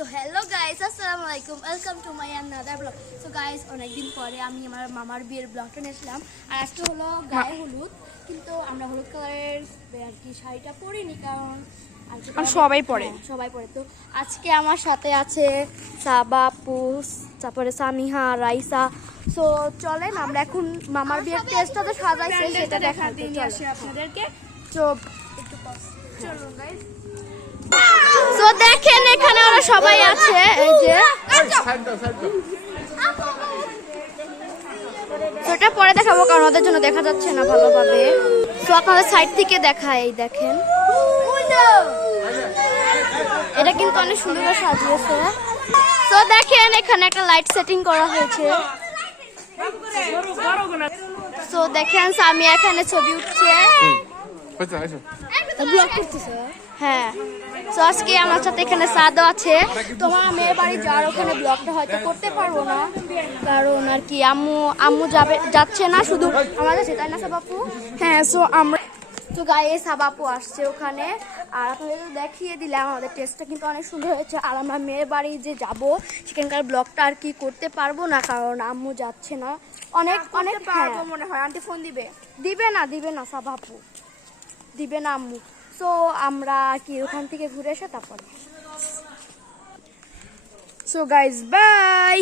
So hello guys, আসসালামু আলাইকুম, welcome to my another blog. So guys, অনেকদিন পরে আমি আমার মামার বিয়ের ব্লগটা নিয়েছিলাম। আর আজকে হলো গায়ে হলুদ, কিন্তু আমরা হলুদ কালারের আর কি শাড়িটা পরিনি, কারণ সবাই পরে সবাই পরে। তো আজকে আমার সাথে আছে সাবা, পুস, তারপরে সামিহা, রাইসা। সো চলেন আমরা এখন মামার বিয়ের টেস্টটা তো সাজাইছে সেটা দেখাতে চলে আপনাদেরকে। তো একটু চলুন গাইস। তো দেখেন এখানে ওরা সবাই আছে, এই যে সেটা পরে দেখাবো কারণ ওদের জন্য দেখা যাচ্ছে না ভালোভাবে। তো আপনাদের সাইড থেকে দেখায়, এই দেখেন এটা কিন্তু অনেক সুন্দর করে সাজিয়েছে। তো দেখেন এখানে একটা লাইট সেটিং করা হয়েছে। তো দেখেন আমি এখানে ছবি উঠছে, ব্লগ করতেছে। হ্যাঁ, তো আজকে আমার সাথে এখানে সাদও আছে। তোমার মেয়ের বাড়ি যাওয়ার ওখানে ব্লগটা হয়তো করতে পারবো না, কারণ আর কি আম্মু যাচ্ছে না, শুধু আমরা যাচ্ছি, তাই না সাবাপু? হ্যাঁ, সো আমরা তো গায়ে সাবাপু আসছে ওখানে। আর আপনাদের দেখিয়ে দিলাম আমাদের টেস্টটা কিন্তু অনেক সুন্দর হয়েছে। আর আমরা মেয়ের বাড়ি যে যাব সেখানকার ব্লগটা আর কি করতে পারবো না, কারণ আম্মু যাচ্ছে না। অনেক পারবো মনে হয়। আন্টি ফোন দিবে দিবে না সাবাপু, দিবে না আম্মু। সো আমরা কি ওখান থেকে ঘুরে এসে তারপর সো গাইস, বাই।